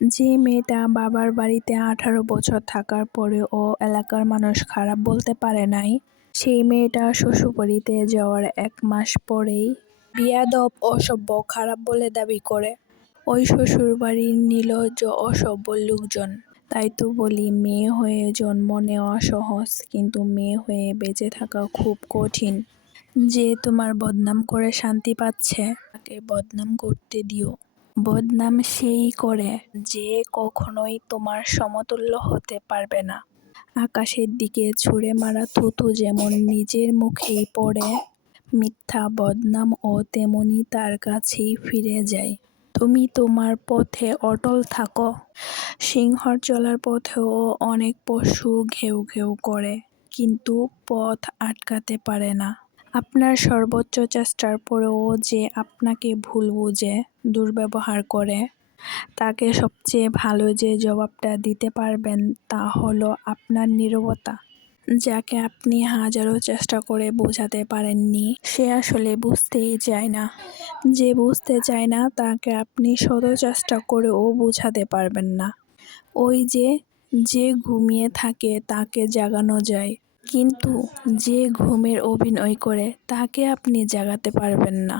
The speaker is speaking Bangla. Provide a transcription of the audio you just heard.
যে মেয়েটা বাবার বাড়িতে 18 বছর থাকার পরেও এলাকার মানুষ খারাপ বলতে পারে নাই, সেই মেয়েটা শ্বশুরবাড়িতে যাওয়ার 1 মাস পরেই বেয়াদব, অসভ্য, খারাপ বলে দাবি করে। ওই শ্বশুরবাড়ির নির্লজ্জ, অসভ্য লোকজন। তাই তো বলি, মেয়ে হয়ে জন্ম নেওয়া সহজ, কিন্তু মেয়ে হয়ে বেঁচে থাকা খুব কঠিন। যে তোমার বদনাম করে শান্তি পাচ্ছে, তাকে বদনাম করতে দিও। বদনাম সেই করে যে কখনোই তোমার সমতুল্য হতে পারবে না। আকাশের দিকে ছুঁড়ে মারা থুতু যেমন নিজের মুখেই পড়ে, মিথ্যা বদনামও তেমনি তার কাছেই ফিরে যায়। তুমি তোমার পথে অটল থাকো। সিংহর চলার পথেও অনেক পশু ঘেউ ঘেউ করে, কিন্তু পথ আটকাতে পারে না। আপনার সর্বোচ্চ চেষ্টার পরেও যে আপনাকে ভুল বুঝে, দুর্ব্যবহার করে, তাকে সবচেয়ে ভালো যে জবাবটা দিতে পারবেন তা হলো আপনার নীরবতা। যাকে আপনি হাজারো চেষ্টা করে বোঝাতে পারেননি, সে আসলে বুঝতেই চায় না। যে বুঝতে চায় না, তাকে আপনি শত চেষ্টা করেও বোঝাতে পারবেন না। ওই যে ঘুমিয়ে থাকে তাকে জাগানো যায়, কিন্তু যে ঘুমের অভিনয় করে তাকে আপনি জাগাতে পারবেন না।